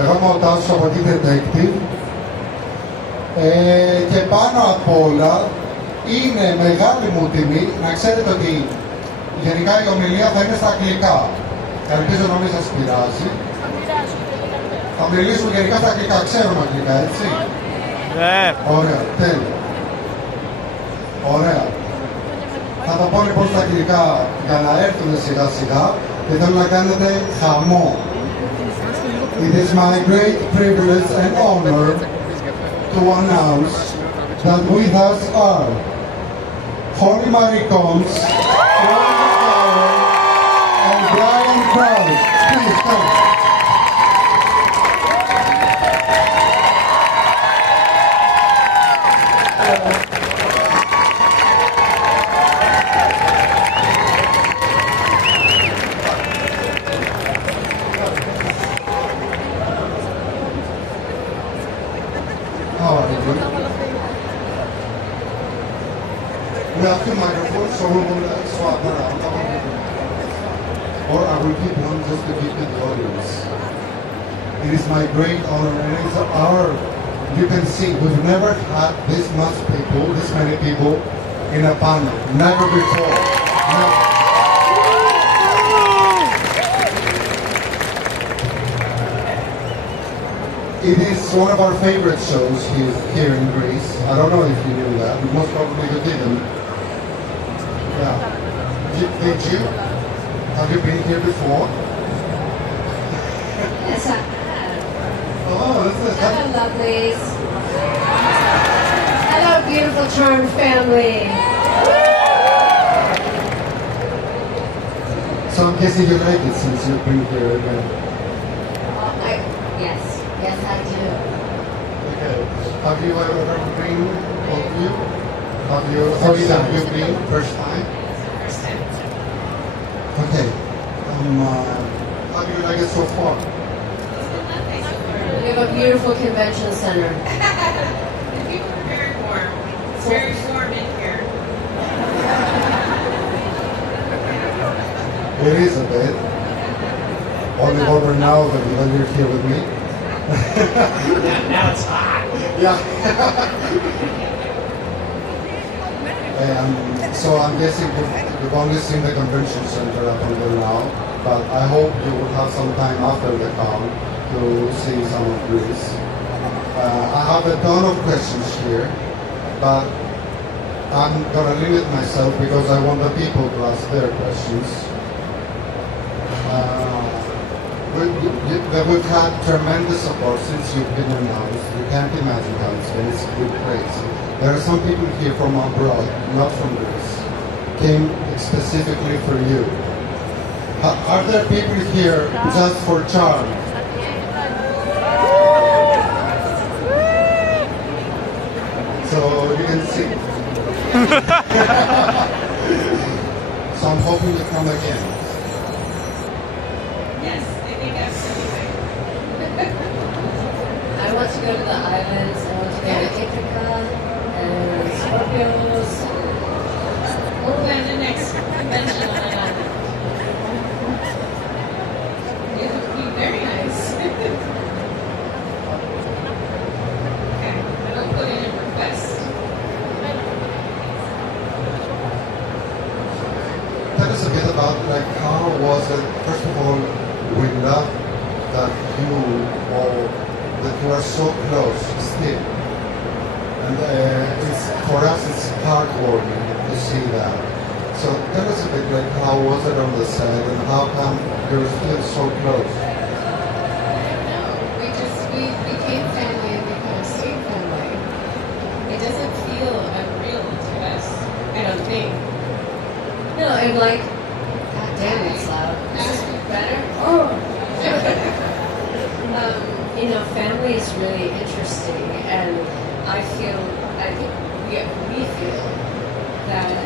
Εγώ είμαι ο Τάσος από Geek Detective. Και πάνω απ' όλα είναι μεγάλη μου τιμή να ξέρετε ότι γενικά η ομιλία θα είναι στα αγγλικά. Ελπίζω να μην σας πειράζει. Θα μιλήσουμε γενικά στα αγγλικά, ξέρουμε αγγλικά, έτσι. Ναι. Ωραία, τέλεια. Ωραία. Θα τα πω λοιπόν στα αγγλικά για να έρθουν σιγά σιγά και θέλω να κάνετε χαμό. It is my great privilege and honor to announce that with us are Holly Marie Combs, and Brian Krause. Please come. How are you doing? We have two microphones, so we will swap around. Or I will keep one just to keep the audience. It is my great honor, and it's our, you can see, we've never had this much people, this many people in a panel. Never before. Never. It is one of our favorite shows here in Greece. I don't know if you knew that. Most probably you didn't. Yeah. Did you? Have you been here before? Yes, I have. Oh, this is Hello, lovelies. Hello, beautiful, charmed family. So I'm guessing you like it since you've been here again. Yes, yes, I do. Okay. Have you ever been, all of you? Have you been first time? First time. Okay. How do you like it so far? We have a beautiful convention center. The people are very warm. It's very warm in here. It is a bit. Only over now that you're here with me. Now it's hot. Yeah. So I'm guessing you've only seen the convention center up until now, but I hope you will have some time after the con to see some of Greece. I have a ton of questions here, but I'm gonna limit myself because I want the people to ask their questions. We've had tremendous support since you've been announced. You can't imagine how it's been. It's been crazy. There are some people here from abroad, not from Greece, came specifically for you. Are there people here just for charm? So you can see. So I'm hoping you come again. Yes, I think absolutely. I want to go to the islands. I want to go to Ithaca and Scorpios. We'll plan the next convention on an island. It would be very nice. Okay, I will put in a request. Tell us a bit about how was it. First of all, we love that you are so close still, and for us it's heartwarming to see that. So tell us a bit how was it on the set, and how come you're still so close? We became family and became sweet family. It doesn't feel unreal to us, I don't think. No, I'm like, God damn, it's loud. Is this better? Oh. Family is really interesting, and I think we feel that the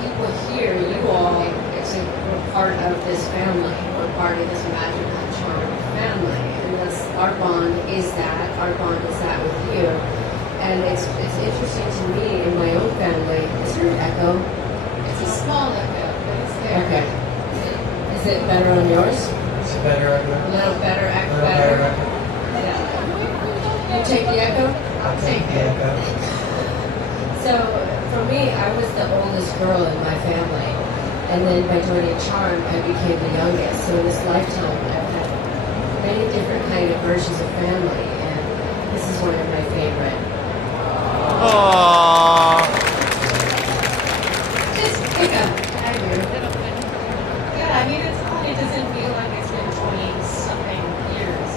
people here, you all, we're part of this family. We're part of this magical charm family, and that's our bond is that. Our bond is that with you, and it's interesting to me in my own family. Is there an echo? It's a small echo, but it's there. Okay. Is it better on yours? better A echo. little better, act A little better. better echo. You take the echo? I'll take the echo. So for me, I was the oldest girl in my family. And then by joining Charm, I became the youngest. So in this lifetime, I've had many different kind of versions of family. And this is one of my favorite. Aww. Just pick up. I do. Yeah, I mean, it's odd. It doesn't feel like it's been 20-something years.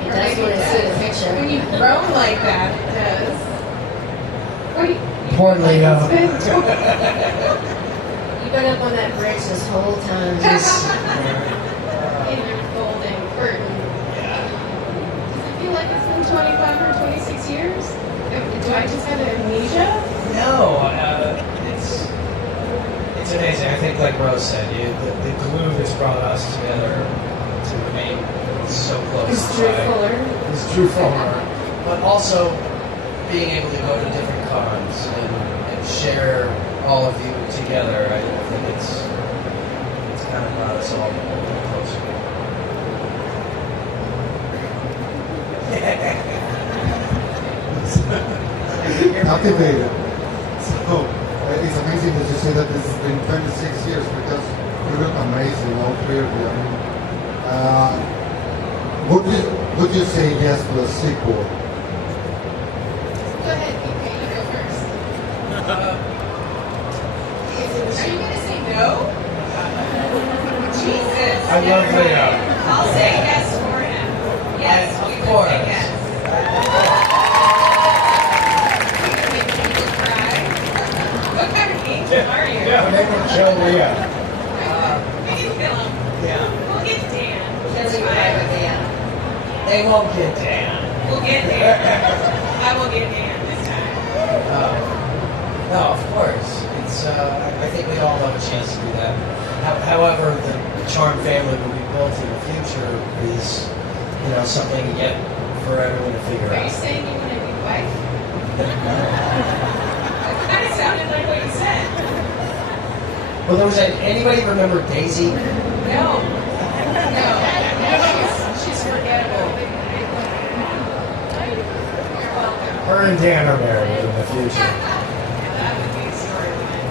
It does when I see the picture. When you grow like that, it does. Wait, Poor Leo. You've been up on that bridge this whole time. in your golden curtain. Does it feel like it's been 25 or 26 years? Do I just have amnesia? No, it's amazing. I think, like Rose said, the glue that's brought us together to remain so close. It's Drew Fuller. It's Drew Fuller, but also being able to go to different cons and share all of you together. I think it's kind of brought us all closer. Captivated. So it's amazing that you say that this has been 26 years because you look amazing, all three of you. I mean, would you say yes to a sequel? Go ahead, PK, you go first. Are you going to say no? Jesus. I love Leo. I'll say yes for him. Yes, Of we will course. say yes. You can make me cry. What kind of angel are you? Yeah, they will kill Leo. We can kill him. Yeah. We'll get Dan. That's right with the They won't get Dan. We'll get Dan. I will get Dan this time. No, of course. It's. I think we all have a chance to do that. However, the Charm family will be built in the future is, something yet for everyone to figure Are you out. saying you want to be wife? That kind of sounded like what you said. Well, there was anybody remember Daisy? No. She's forgettable. You're welcome. Her and Dan are married in the future. That would be a storyline.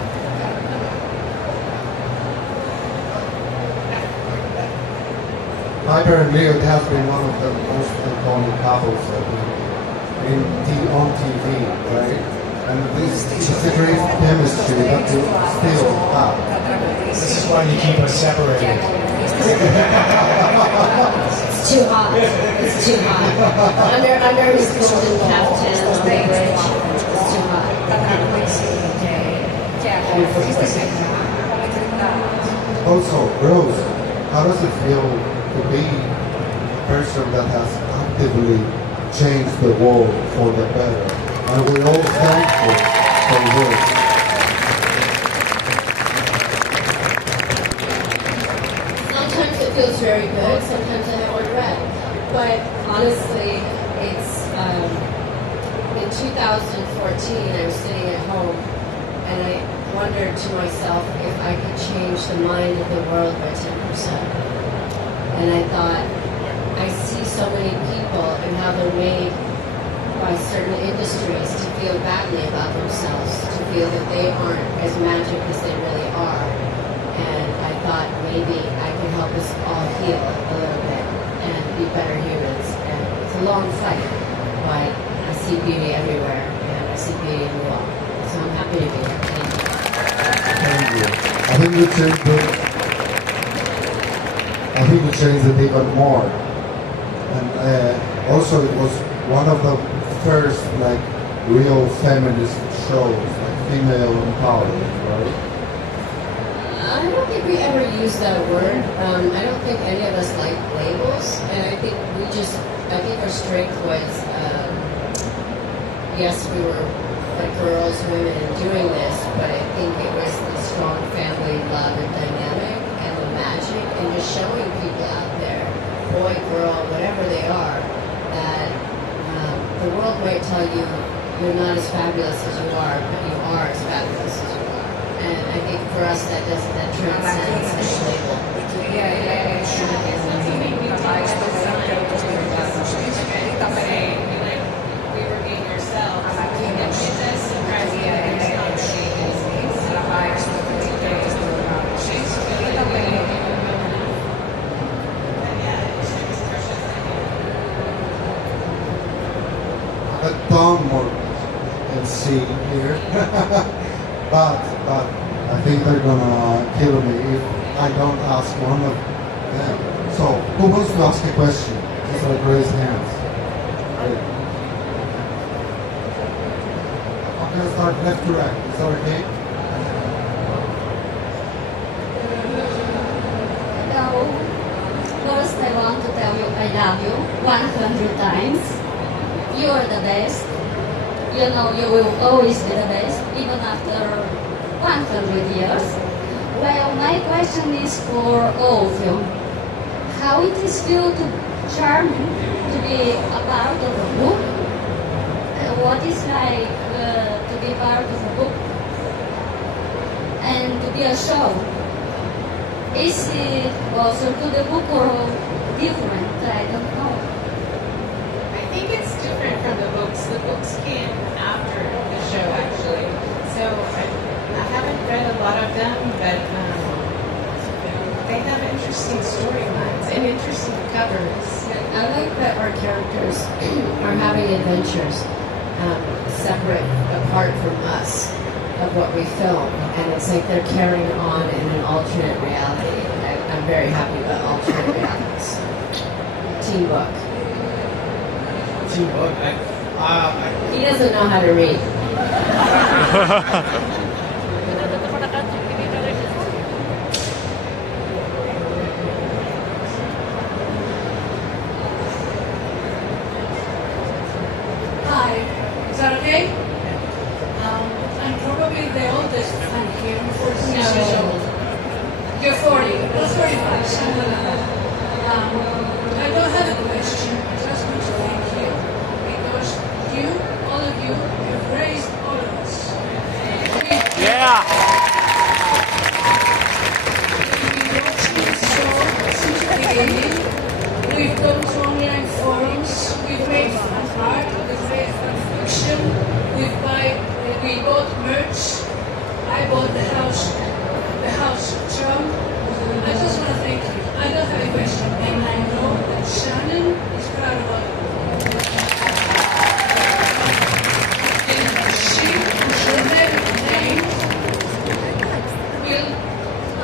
Piper and Leo has been one of the most iconic couples on TV, right? And this is a great chemistry that you still have. This is why you keep us separated. It's too hot. It's too hot. Under his golden caftan on the bridge. It's too hot. Also, Rose, how does it feel to be a person that has actively changed the world for the better? And we're all thankful for this. Sometimes it feels very good. Sometimes I have regret. But honestly, it's in 2014. I was sitting at home, and I wondered to myself if I could change the mind of the world by 10%. And I thought, I see so many people and how they're made by certain industries to feel badly about themselves, to feel that they aren't as magic as they really are. And I thought maybe I could help us all heal a little bit and be better humans. And it's a long fight, but I see beauty everywhere, and I see beauty in the world. So I'm happy to be here. Thank you. Thank you. I think you changed it. I think you changed it even more. And also it was one of the first real feminist shows, female empowerment, right? I don't think we ever used that word. I don't think any of us like labels, and I think our strength was, yes, we were girls, women, and doing this, but I think it was the strong family love and dynamic and the magic and just showing people out there, boy, girl, whatever they are, that the world might tell you you're not as fabulous as you are, but you are as fabulous as you are. And I think for us that transcends this label. We were being ourselves. We did this surprising a ton more than C here. but I think they're gonna kill me if I don't ask one of them. So who wants to ask a question? Just like raise hands. Great. I'm gonna start left to right. Is that okay? So, first I want to tell you I love you 100 times. You are the best. You know you will always be the best, even after 100 years. Well, my question is for all of you. How it is feel to charming to be a part of a book? What is like to be part of a book? And to be a show? Is it closer to the book or different? I don't know. I think it's different from the books. The books came after the show, actually. So I haven't read a lot of them, but they have interesting storylines and interesting covers. I like that our characters are having adventures separate, apart from us, of what we film. And it's like they're carrying on in an alternate reality. I'm very happy about alternate realities. Teen book. Book. He doesn't know how to read. Hi, is that okay? I'm probably the oldest fan here. I'm 46 years old. You're 40. Well, 45, something like that. I don't have a question. I just want to thank you because you, all of you, have raised all of us. Yeah. We've been watching this show since the beginning. We've gone to online forums. We've made fan art. We've made fan fiction. We bought merch. I bought the house drum. I just want to thank you. I don't have a question, and I know that Shannon is proud of all of you. And she, who shall never be named, will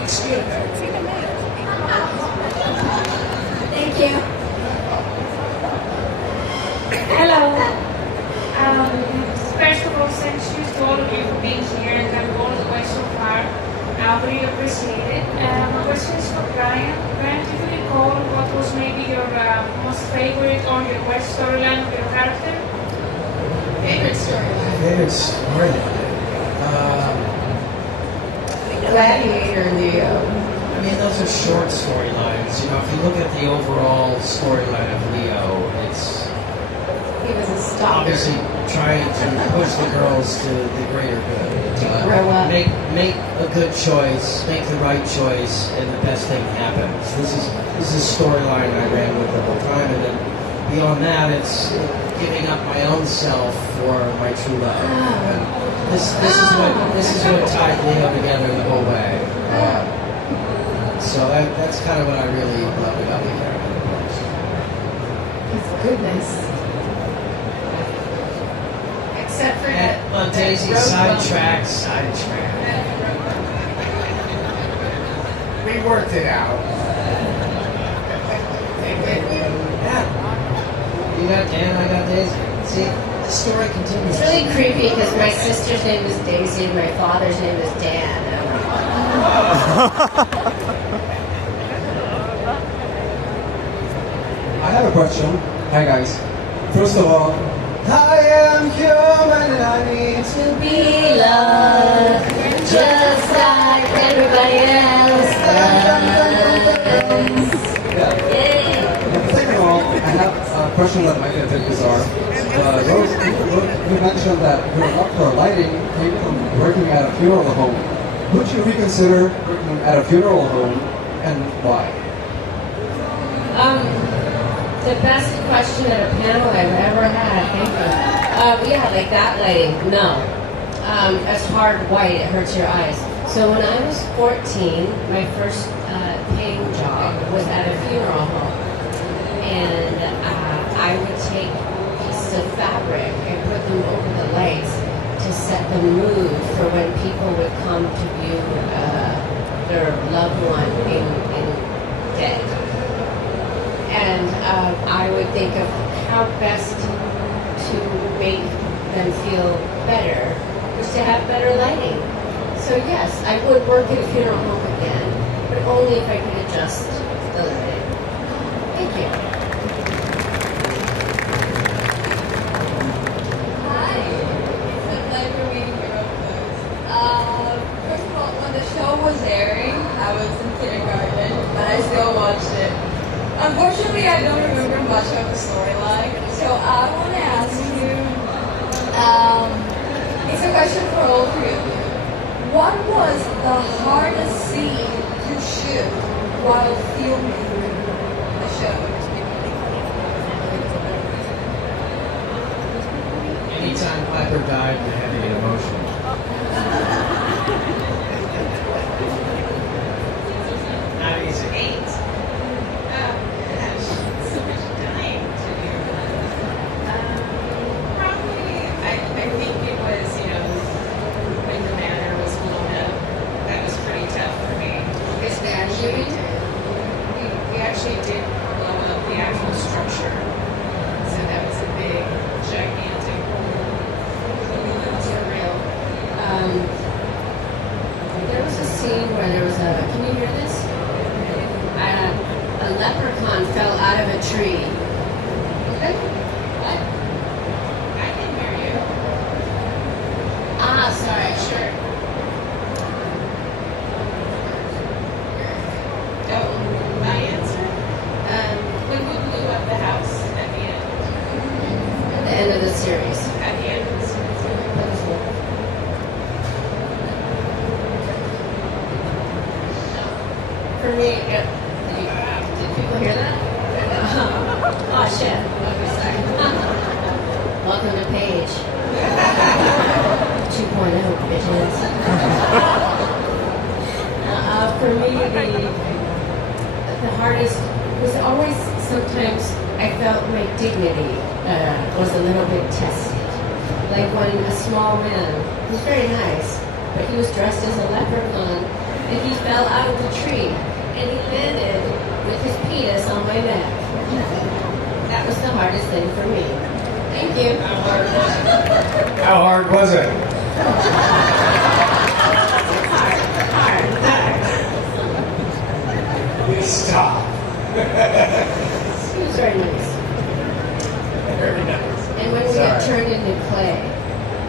excuse her. Thank you. Hello. First of all, thank you to all of you for being here and coming all the way so far. I really appreciate it. My question is for Brian. Brian, do you recall what was maybe your most favorite or your worst storyline of your character? Favorite storyline? Favorite story. Gladiator Leo. I mean, those are short storylines. You know, if you look at the overall storyline of Leo, it's He was a stalker. obviously trying to push the girls to the greater good. grow up. Make a good choice, make the right choice, and the best thing happens. This is a storyline I ran with the whole time, and then beyond that, it's giving up my own self for my true love. And this is what tied Leo together the whole way. So that's kind of what I really love about the character. His goodness. Except for Well, Daisy, sidetrack. We worked it out. Yeah. You got Dan, I got Daisy. See, the story continues. It's really creepy because my sister's name is Daisy and my father's name is Dan. I have a question. Hi guys. First of all, I am human and I need to Be loved just like everybody else does. Second of all, I have a question that might be a bit bizarre. Rose, you mentioned that your love for lighting came from working at a funeral home. Would you reconsider working at a funeral home and why? The best question at a panel I've ever had. Thank you. Yeah, like that lighting. No. As hard white, it hurts your eyes. So when I was 14, my first paying job was at a funeral home. And I would take pieces of fabric and put them over the lights to set the mood for when people would come to view their loved one in dead. And I would think of how best to make them feel better was to have better lighting. So yes, I would work at a funeral home again, but only if I could adjust the lighting. Thank you. Hi, it's a pleasure meeting you both. First of all, when the show was airing, I was in kindergarten, but I still watched it. Unfortunately, I don't remember much of the storyline, so I want to ask you, it's a question for all three of you. What was the hardest scene to shoot while filming the show? Anytime Piper died, I had to get emotional. Now he's 8. Gosh, so much dying to do. Probably, I think it was, when the manor was blown up. That was pretty tough for me. Because we actually did blow up the actual structure. So that was a big, gigantic, surreal. There was a scene where there was a, can you hear this? A leprechaun fell out of a tree. What? I can hear you. Ah, sorry. Sure. Oh, my answer? When we blew up the house at the end. At the end of the series. At the end of the series. For me, did people hear that? Oh shit. Okay, sorry. Welcome to Page 2.0, bitches. For me, the hardest was always sometimes I felt my dignity was a little bit tested. Like when a small man, he was very nice, but he was dressed as a leprechaun, and he fell out of the tree, and he landed with his penis on my neck. That was the hardest thing for me. Thank you. How hard was it? Please stop. He was very nice. Very nice. And when we got turned into clay,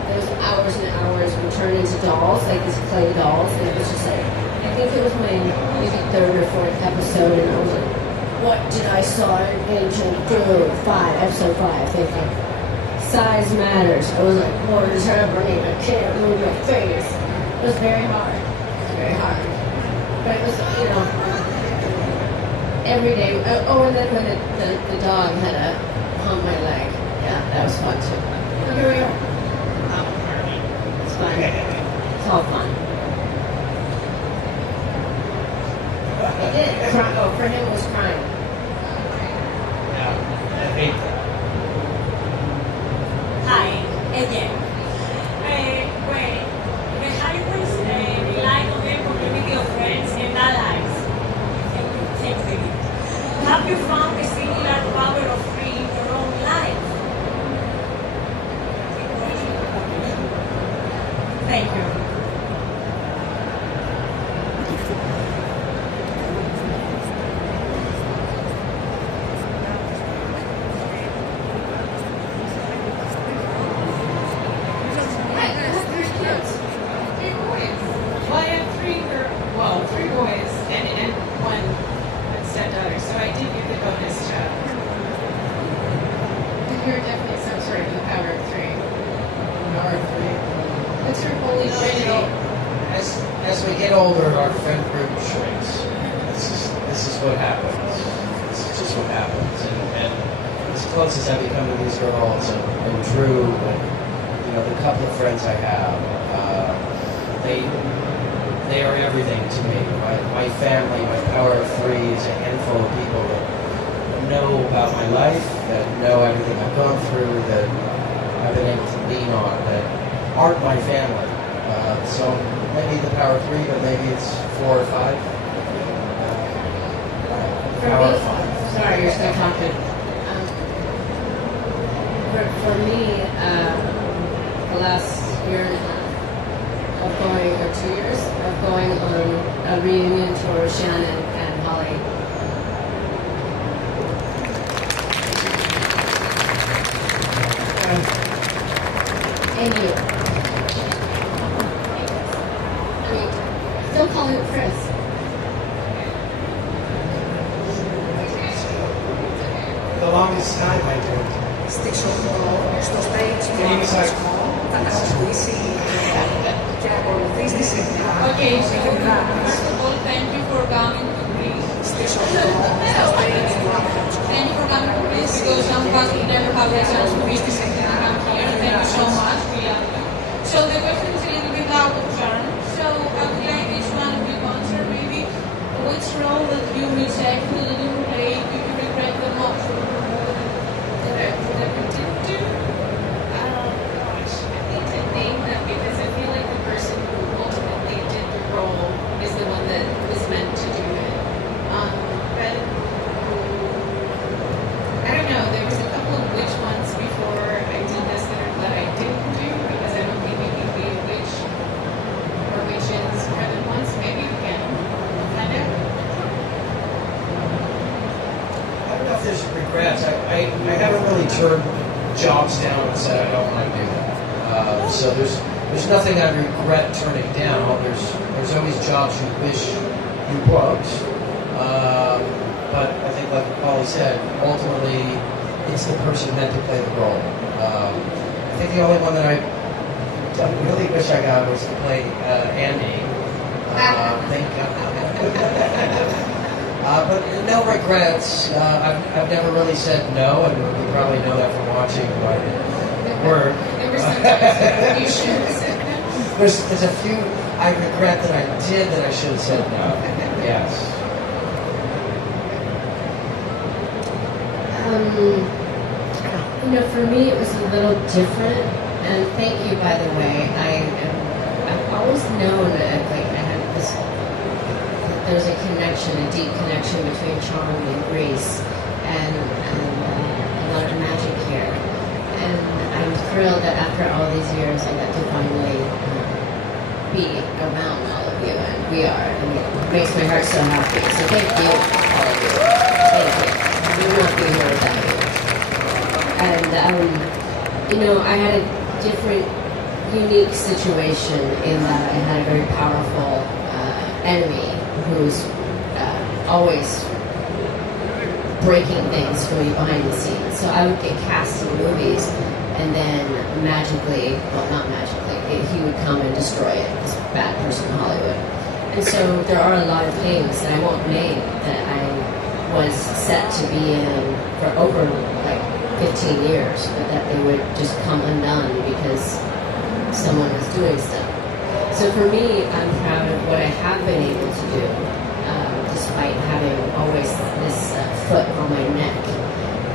those hours and hours we turned into dolls, like these clay dolls, and it was just like, I think it was my maybe 3rd or 4th episode, and I was like, what did I saw in episode 5, thank you. Size matters. I was like, what is happening? I can't move my face. It was very hard. It was very hard. But it was, every day. Oh, and then when the dog had to hump my leg. Yeah, that was fun too. Oh, here we are. It's fun. It's all fun. He did. Oh, for him it was crying. Yeah, I hate that. Hi, again. Well, the highways rely on the community of friends and allies. Thank you. Have you found the singular power of freeing your own life? Thank you. Well, I have 3 boys and 1 stepdaughter, so I did get the bonus job. You're definitely some sort of the power of 3. Power of 3. What's your holy shit? As we get older, our friend group shrinks. It's just this is what happens. This is just what happens. And as close as I become to these girls and Drew and the couple of friends I have, they are everything to me. My family, my power of three is a handful of people that know about my life, that know everything I've gone through, that I've been able to lean on, that aren't my family. So maybe the power of three, but maybe it's 4 or 5. Power of 5. Sorry, you're still talking. For me, the last year and a half of going, or 2 years, of going on a reunion tour with Shannon and Holly. And you. I mean, still calling it Chris. The longest time I did. Στο stage Can you decide? θα καθορίσει και να ακολουθείς τη σειρά. Okay, so first of all, thank you for coming to Greece. Στο stage Thank you for coming to Greece because some of us will never have the chance to visit and come here. Thank you so much. We love you. So the question is a little bit out of turn. So I would like each one of you to answer maybe which role that you wish I could do play you regret the most. Because I feel like the person who ultimately did the role is the one that was meant to do it. But I don't know, there was a couple of witch ones before I did this that I didn't do because I don't think you can be a witch or witches more than once. Maybe you can. Find out. I don't know if there's regrets. I haven't really turned jobs down and said I don't want to do that. So there's nothing I regret turning down. There's always jobs you wish you booked. But I think, like Polly said, ultimately it's the person meant to play the role. I think the only one that I really wish I got was to play Andy. Thank God. But no regrets. I've never really said no, and you probably know that from watching my work. You should have said no. There's a few I regret that I did that I should have said no. Yes. For me it was a little different, and thank you, by the way. I've always known that I had this. There's a connection, a deep connection between Charm and Greece, and a lot of magic here. And I'm thrilled that after all these years I got to finally be around all of you, and we are. And it makes my heart so happy. So thank you, all of you. Thank you. We would not be here without you. And, I had a different, unique situation in that I had a very powerful enemy who's always breaking things for me behind the scenes. So I would get cast in movies, and then magically, well, not magically, he would come and destroy it, this bad person in Hollywood. And so there are a lot of things that I won't name that I was set to be in for over 15 years, but that they would just come undone because someone was doing stuff. So for me, I'm proud of what I have been able to do, despite having always this foot on my neck.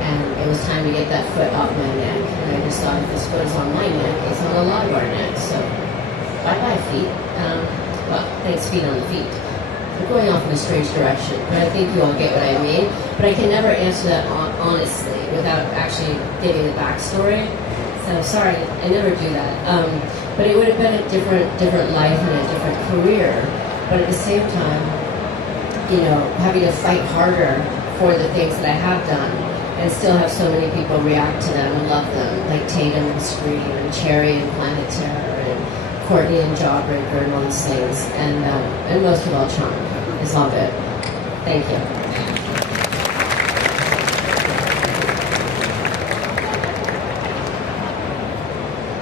And it was time to get that foot off my neck. And I just thought if this foot is on my neck, it's on a lot of our necks. So bye-bye feet. Well, thanks feet on the feet. I'm going off in a strange direction, but I think you all get what I mean. But I can never answer that honestly without actually giving the backstory. So sorry, I never do that. But it would have been a different life and a different career. But at the same time, having to fight harder for the things that I have done, and still have so many people react to them and love them, like Tatum and Scream and Cherry and Planet Terror and Courtney and Jawbreaker and all these things, and most of all Charm. It's all good. Thank you.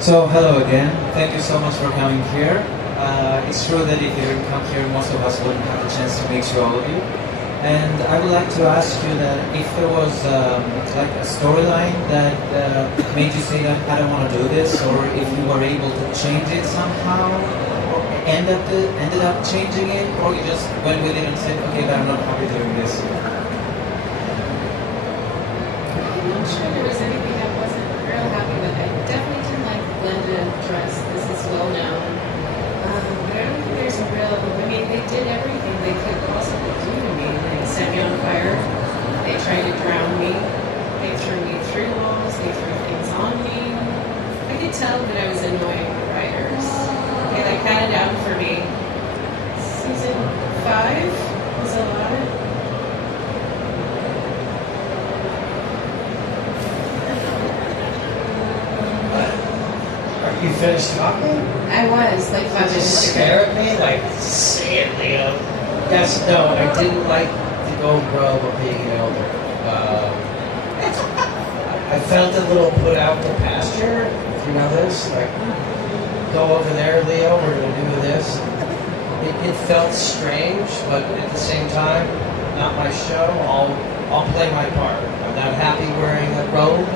So hello again. Thank you so much for coming here. It's true that if you didn't come here, most of us wouldn't have the chance to meet you, all of you. And I would like to ask you that if there was like a storyline that made you say that I don't want to do this, or if you were able to change it somehow, or ended up changing it, or you just went with it and said, okay, but I'm not happy doing this. I'm not sure there was anything I wasn't real happy with. I definitely didn't like the blended dress. This is well known. But I don't think there's a real. I mean, they did everything they could possibly do to me. They set me on fire. They tried to drown me. They threw me through walls. They threw things on me. I could tell that I was annoying the writers. They like had it out for me. Season 5 was a lot. You finished talking? I was like, You just stare at me like, say it, Leo. Yes, no, I didn't like the gold robe of being an elder. I felt a little put out to pasture, if you know this. Like, go over there, Leo, we're going to do this. It felt strange, but at the same time, not my show. I'll play my part. I'm not happy wearing a robe.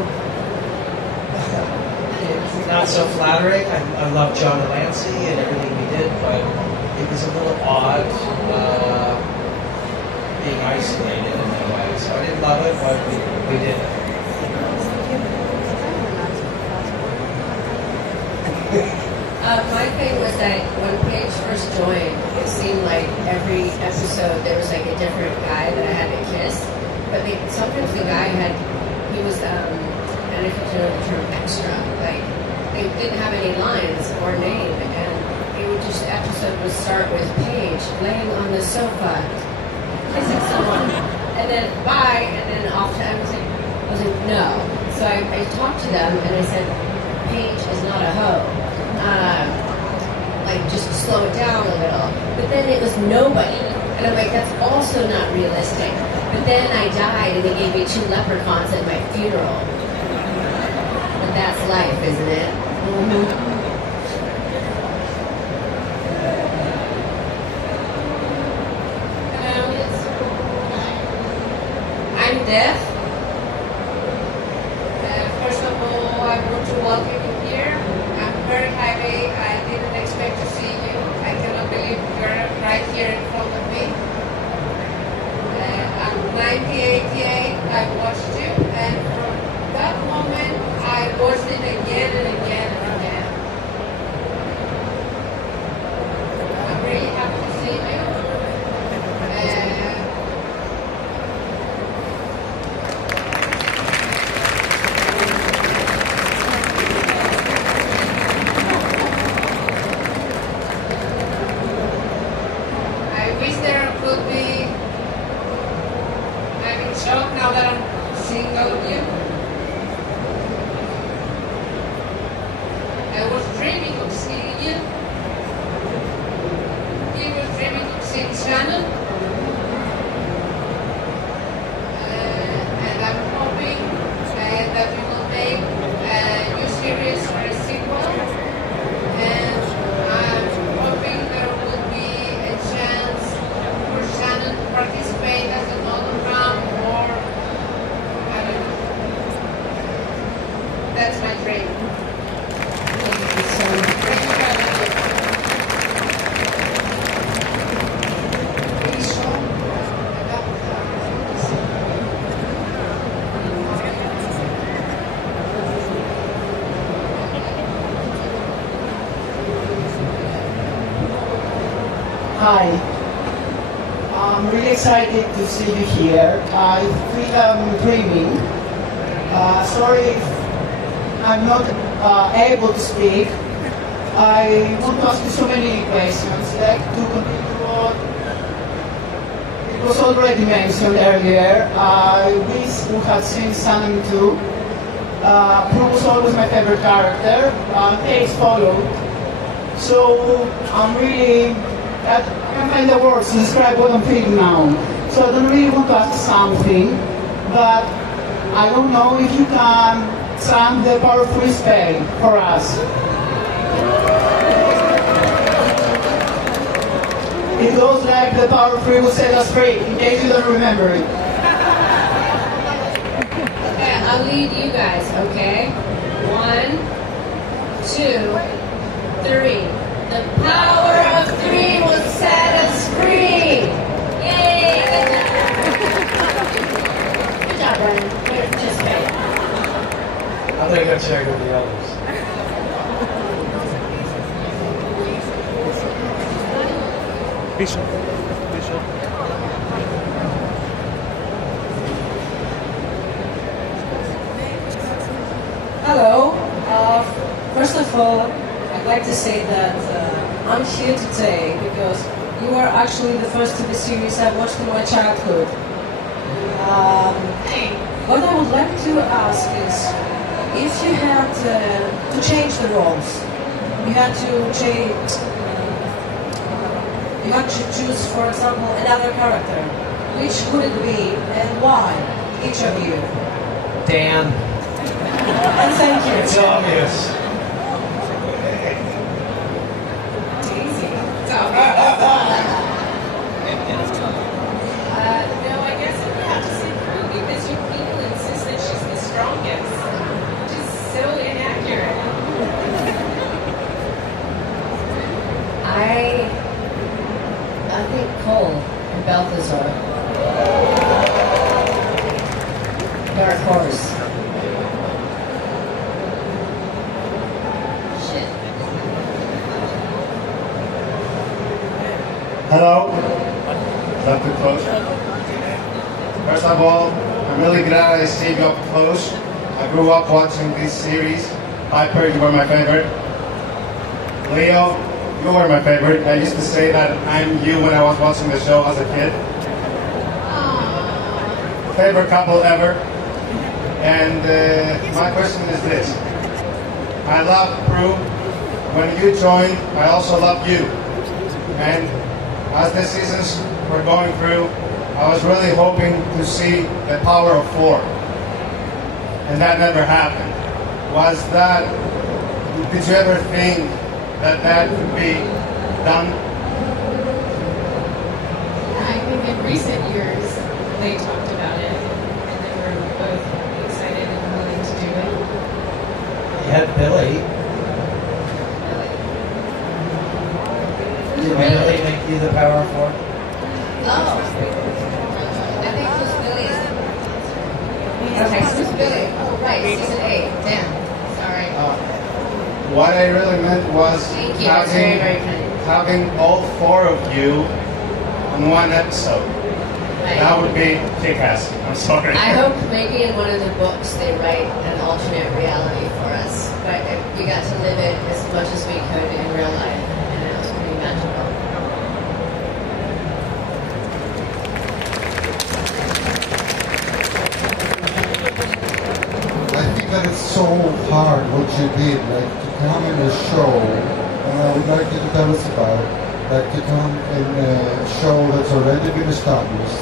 It's not so flattering. I love John Delancey and everything he did, but it was a little odd being isolated in that way. So I didn't love it, but we did it. My thing was that when Paige first joined, it seemed like every episode there was like a different guy that I had to kiss. But sometimes the guy he was, and if you know the term extra, like they didn't have any lines or name, and the episode would start with Paige laying on the sofa, kissing someone, and then bye, and then off to I was like no. So I talked to them and I said, Paige is not a hoe. Like just slow it down a little. But then it was nobody. And I'm like, that's also not realistic. But then I died and they gave me 2 leprechauns at my funeral. But that's life, isn't it? I'm deaf. First of all, I want to welcome you here. I'm very happy. I didn't expect to see you. I cannot believe you're right here in front of me. I'm 1988. I watched you, and from that moment, I watched it again and again and again. I'm really happy to see you. Now that I'm seeing all of you, I was dreaming of seeing you. He was dreaming of seeing Shannon, and I'm hoping that we will make a new series or a sequel. And I'm hoping there will be a chance for Shannon to participate as an hologram. That's my dream. Thank you so much. Hi. I'm really excited to see you here. I feel I'm dreaming. Sorry if I'm not able to speak. I want to ask you so many questions, like to continue what it was already mentioned earlier. I wish we had seen Shannon too. Prue was always my favorite character. Paige followed. So I'm really, I can't find the words to describe what I'm feeling now. So I don't really want to ask something, but I don't know if you can chant the powerful spell for us. It goes like the power of three will set us free, in case you don't remember it. Okay, I'll lead you guys, okay? 1, 2, 3. The power of three will set us free! Yay! Good job, Brian. Way to participate. I'm gonna go check with the others. Bishop. Hello. First of all, I'd like to say that I'm here today because you are actually the first TV series I watched in my childhood. What I would like to ask is, if you had to change the roles, you had to change, you had to choose, for example, another character, which would it be and why? Each of you. Dan. And thank you. It's obvious. No, I guess I would have to say Prue because you people insist that she's the strongest, which is so inaccurate. I think Cole and Balthazar. Dark horse. Shit. Hello. Is that too close? First of all, I'm really glad I see you up close. I grew up watching this series. Piper, you were my favorite. Leo, you were my favorite. I used to say that I'm you when I was watching the show as a kid. Favorite couple ever. And my question is this. I love Prue. When you joined, I also love you. And as the seasons were going through, I was really hoping to see the power of 4. And that never happened. Did you ever think that could be done? I think in recent years they talked about it and they were both excited and willing to do it. You had Billy. Did Billy make you the power of 4? Oh. I think who's Billy is. Okay, who's Billy? Oh, right, season 8. Damn. Sorry. What I really meant was Thank you. That's very, very kind. having all 4 of you on one episode. Right. That would be kick-ass. I'm sorry. I hope maybe in one of the books they write an alternate reality for us. But we got to live it as much as we could in real life. And it was pretty magical. I think that it's so hard what you did, like to come in a show, and I would like you to tell us about, like to come in a show that's already been established,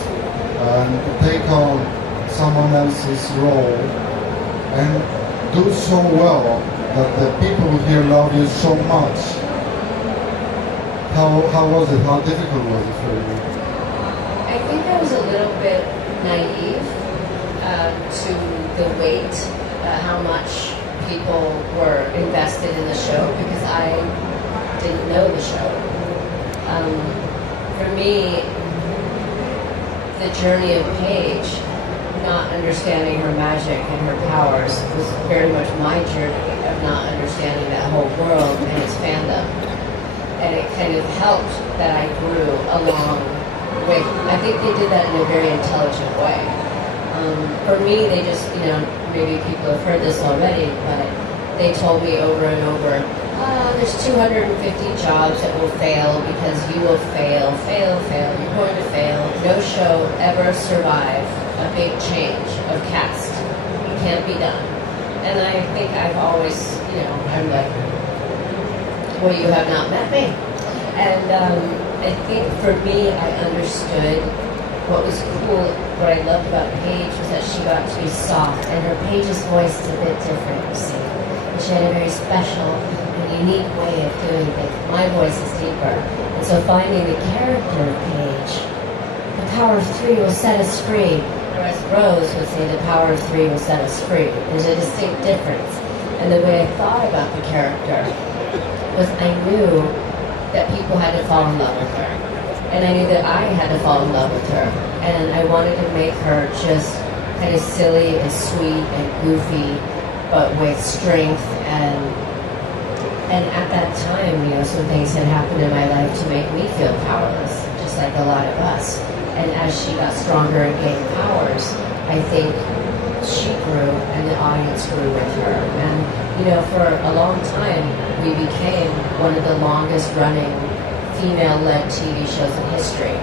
and take on someone else's role, and do so well that the people here love you so much. How was it? How difficult was it for you? I think I was a little bit naive to the weight, how much people were invested in the show because I didn't know the show. For me, the journey of Paige, not understanding her magic and her powers, was very much my journey of not understanding that whole world and its fandom. And it kind of helped that I grew along with, I think they did that in a very intelligent way. For me, they just, maybe people have heard this already, but they told me over and over, there's 250 jobs that will fail because you will fail, you're going to fail. No show ever survived a big change of cast. It can't be done. And I think I've always, I'm like, well, you have not met me. And I think for me, I understood what was cool, what I loved about Paige was that she got to be soft, and her Paige's voice is a bit different, you see. and she had a very special and unique way of doing things. My voice is deeper. And so finding the character page, the power of 3 will set us free. Whereas Rose would say the power of 3 will set us free. There's a distinct difference. And the way I thought about the character was I knew that people had to fall in love with her. And I knew that I had to fall in love with her. And I wanted to make her just kind of silly and sweet and goofy, but with strength. And at that time, you know, some things had happened in my life to make me feel powerless, just like a lot of us. And as she got stronger and gained powers, I think she grew and the audience grew with her. And, you know, for a long time, we became one of the longest running female-led TV shows in history.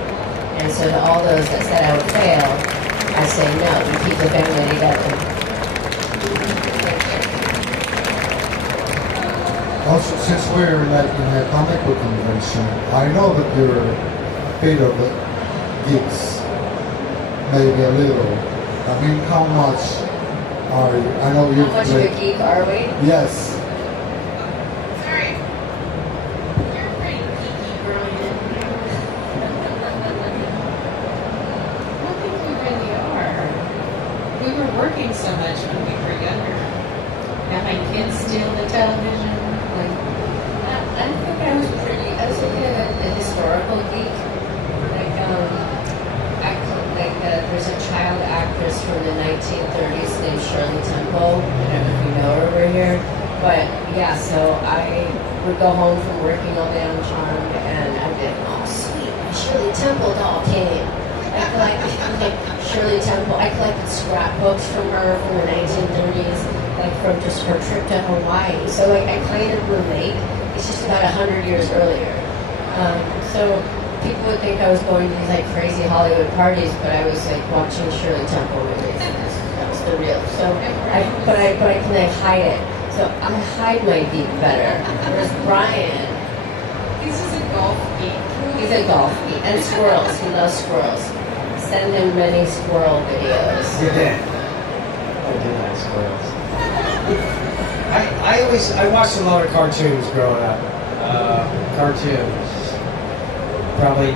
And so to all those that said I would fail, I say no, we keep the family together. Also, since we're like in a comic book convention, I know that you're a bit of geeks, maybe a little. I mean, how much are you? I know you. How much of a geek are we? Yes. Sorry. You're pretty geeky, brilliant. I don't think we really are. We were working so much when we were younger. Now my kids steal the television. I think I was a bit of a historical geek. There's a child actress from the 1930s named Shirley Temple. I don't know if you know her over here. But yeah, so I would go home from working all day on Charmed and I'd be like, oh sweet, my Shirley Temple doll came. I collected Shirley Temple. I collected scrapbooks from her from the 1930s, like from just her trip to Hawaii. So like I kind of relate. It's just about 100 years earlier. So people would think I was going to these like crazy Hollywood parties, but I was like watching Shirley Temple movies. That was the real. So but I can like hide it. So I hide my geek better. Whereas Brian, He's just a golf geek. he's a golf geek and squirrels. He loves squirrels. Send him many squirrel videos. Yeah. I do like squirrels. I watched a lot of cartoons growing up. Cartoons. Probably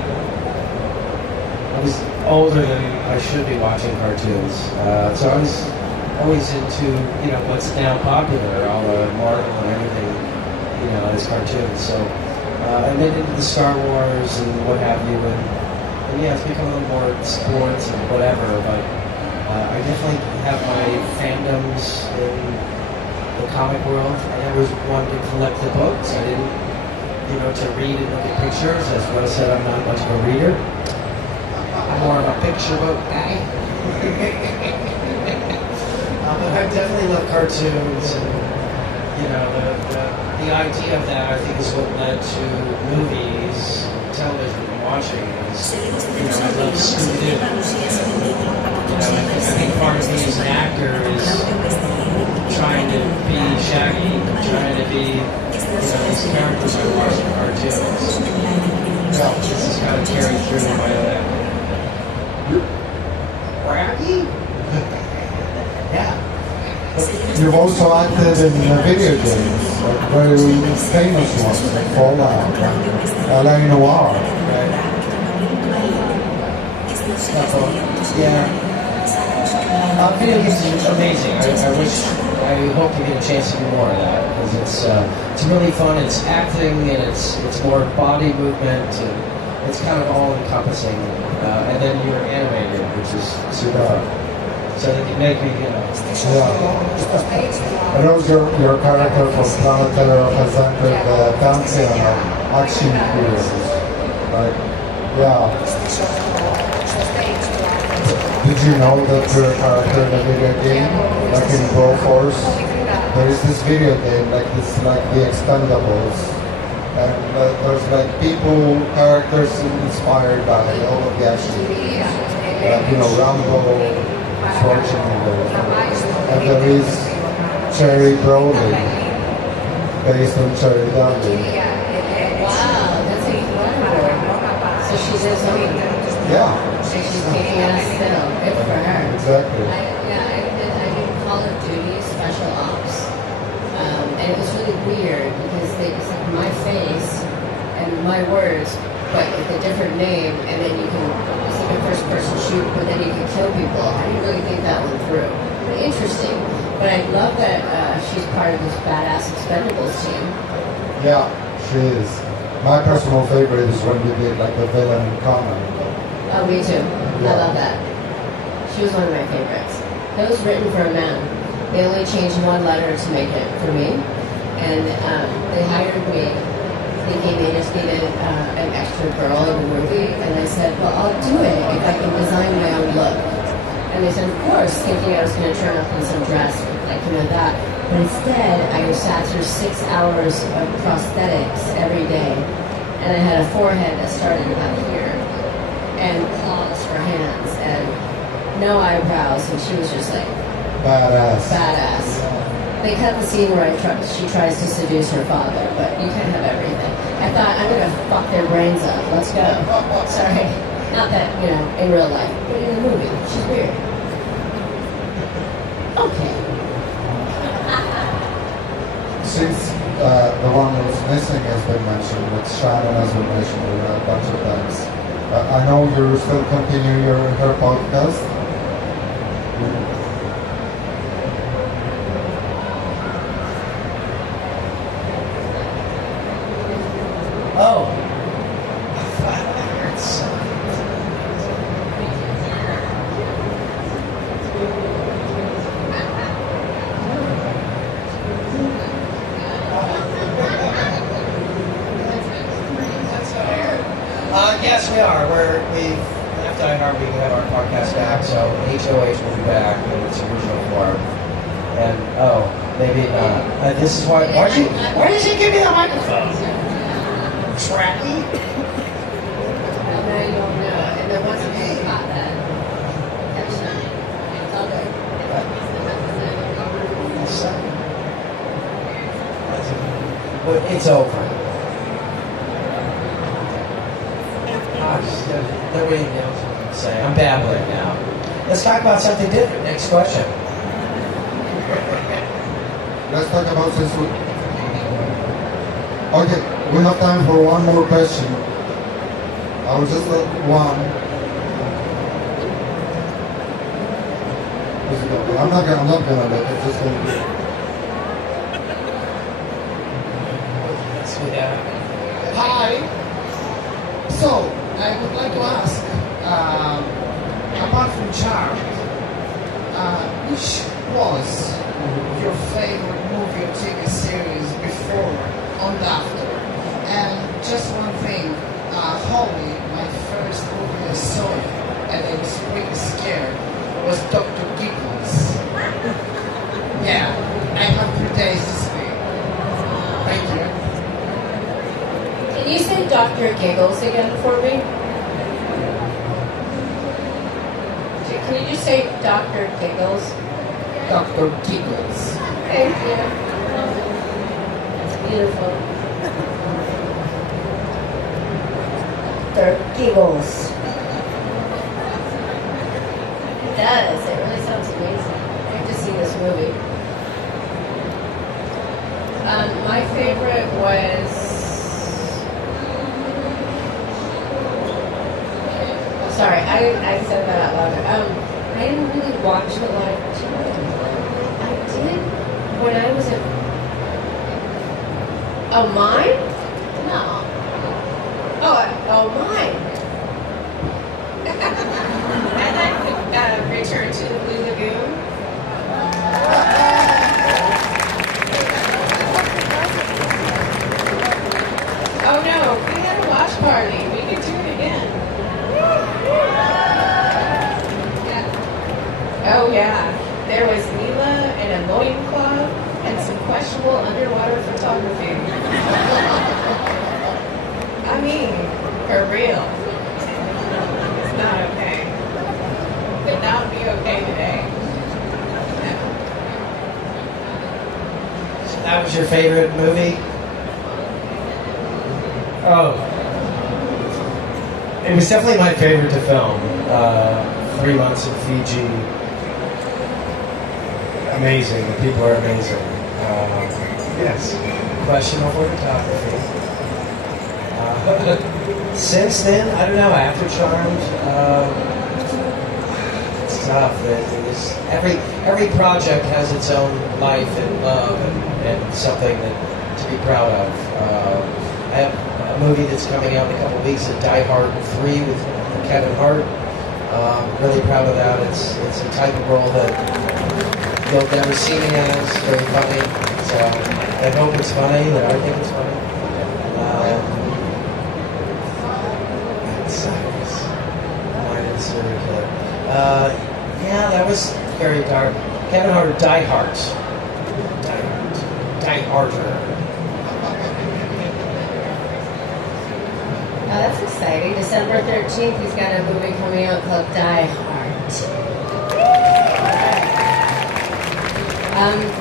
I was older than I should be watching cartoons. So I was always into, you know, what's now popular, all the Marvel and everything, you know, as cartoons. So and then into the Star Wars and what have you, and yeah, it's become a little more sports and whatever, but I definitely have my fandoms in the comic world. I always wanted to collect the books. I didn't, you know, to read and look at pictures. That's what I said, I'm not much of a reader. I'm more of a picture book guy. But I definitely love cartoons, and you know, the idea of that I think is what led to movies, television, and watching. You know, I love Scooby-Doo. You know, I think part of me as an actor is trying to be Shaggy, trying to be, you know, these characters I watch in cartoons. Well, this is kind of carried through in my own acting. Raggy? Yeah. You've also acted in video games, like very famous ones, like Fallout, LA Noire. Right. Yeah. Video games is amazing. I hope to get a chance to do more of that, because it's really fun. It's acting and it's more body movement, and it's kind of all encompassing. And then you're animated, which is super fun. So they can make me, you know. Yeah. I know your character from Planetary has entered the pantheon of action heroes. Like, yeah. Did you know that your character in the video game, like in Broforce, there is this video game, like this, like the Expendables, and there's like people, characters inspired by all of the action heroes. Like, you know, Rambo, Schwarzenegger, and there is Cherry Brody, based on Cherry Dudley. Wow, that's incredible. So she's in something. Yeah. She's taking us still. Good for her. Exactly. I did Call of Duty Special Ops. weird because it's like my face and my words, but with a different name, and then you can, it's like a first-person shoot, but then you can kill people. I didn't really think that one through. But interesting. But I love that she's part of this badass Expendables team. Yeah, she is. My personal favorite is when we did like the villain in Conan. Oh, me too. Yeah. I love that. She was one of my favorites. That was written for a man. They only changed one letter to make it for me. And they hired me thinking they just needed an extra girl in the movie. And I said, well, I'll do it if I can design my own look. And they said, of course, thinking I was going to turn up in some dress, like, that. But instead, I sat through 6 hours of prosthetics every day. And I had a forehead that started about here. And claws for hands. And no eyebrows. And she was just like... Badass. They cut the scene where she tries to seduce her father, but you can't have everything. I thought, I'm going to fuck their brains up. Let's go. Sorry. Not that, in real life, but in the movie. She's weird. Okay. Since the one that was missing has been mentioned, which Shannon has been mentioned a bunch of times, I know you're still continuing her podcast. Oh. I heard something. Yes, we are. We've after I we have our podcast back, so HOH will be back in its original form. And maybe not. This is why did you give me the microphone? Trappy? No, you don't know. And then once you caught that, that's not. It's all good. But it's over. Nobody knows what I'm saying. I'm babbling now. Let's talk about something different. Next question. Let's talk about this. Okay, we have time for one more question. I will just let one. I'm not gonna let it. It's just gonna be. Hi. So, I would like to ask, apart from Charmed, which was your favorite movie or TV series before and after? And just one thing, Holly, my first movie I saw, and I was pretty scared, was Dr. Giggles. Yeah, I have 3 days to sleep. Thank you. Can you say Dr. Giggles again for me? Can you just say Dr. Giggles? Dr. Giggles. Thank you. That's beautiful. Dr. Giggles. It does. It really sounds amazing. I have to see this movie. My favorite was... Sorry, I said that out loud. I didn't really watch a lot of TV. I did when I was Oh, mine? No. Oh, mine. I'd like to return to the Blue Lagoon. Oh no, we had a watch party. We could do it again. Oh yeah, there was Mila and a loincloth and some questionable underwater photography. I mean, for real. It's not okay. But that would be okay today. So that was your favorite movie? Oh. It was definitely my favorite to film. 3 months in Fiji. Amazing. The people are amazing. Yes. questionable photography. Since then, I don't know, after Charmed, it's tough. Every project has its own life and love and something to be proud of. I have a movie that's coming out in a couple of weeks, Die Hard 3 with Kevin Hart. Really proud of that. It's a type of role that you'll never see me as. Very funny. So I hope it's funny. That I think it's funny. Mine and serial killer. Yeah, that was very dark. Kevin Hart, Die Hard. Die Harder. Oh, that's exciting. December 13th, he's got a movie coming out called Die Hard.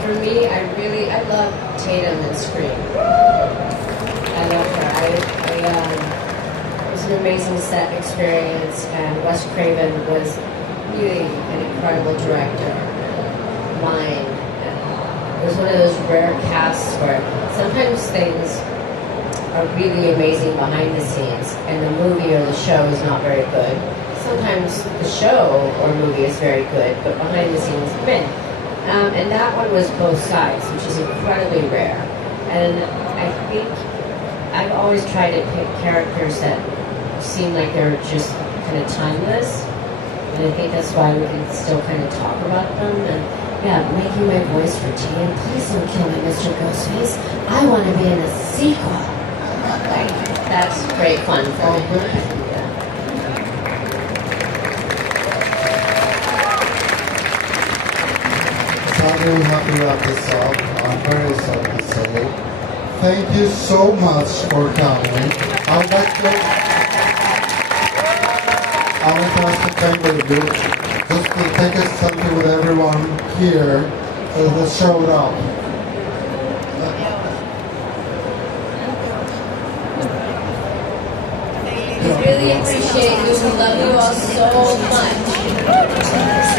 For me, I love Tatum and Scream. I love her. It was an amazing set experience, and Wes Craven was really an incredible director. Mine. It was one of those rare casts where sometimes things are really amazing behind the scenes, and the movie or the show is not very good. Sometimes the show or movie is very good, but behind the scenes, meh. And that one was both sides, which is incredibly rare. And I think I've always tried to pick characters that seem like they're just kind of timeless, and I think that's why we can still kind of talk about them. And yeah, making my voice for Tina, please don't kill me, Mr. Ghostface. I want to be in a sequel. Like, that's great fun for me. Sadly, we have to wrap this up. I'm very sorry to say. Thank you so much for coming. I'd like to ask a favor of you, just to take a selfie with everyone here that showed up. We really appreciate you. We love you all so much.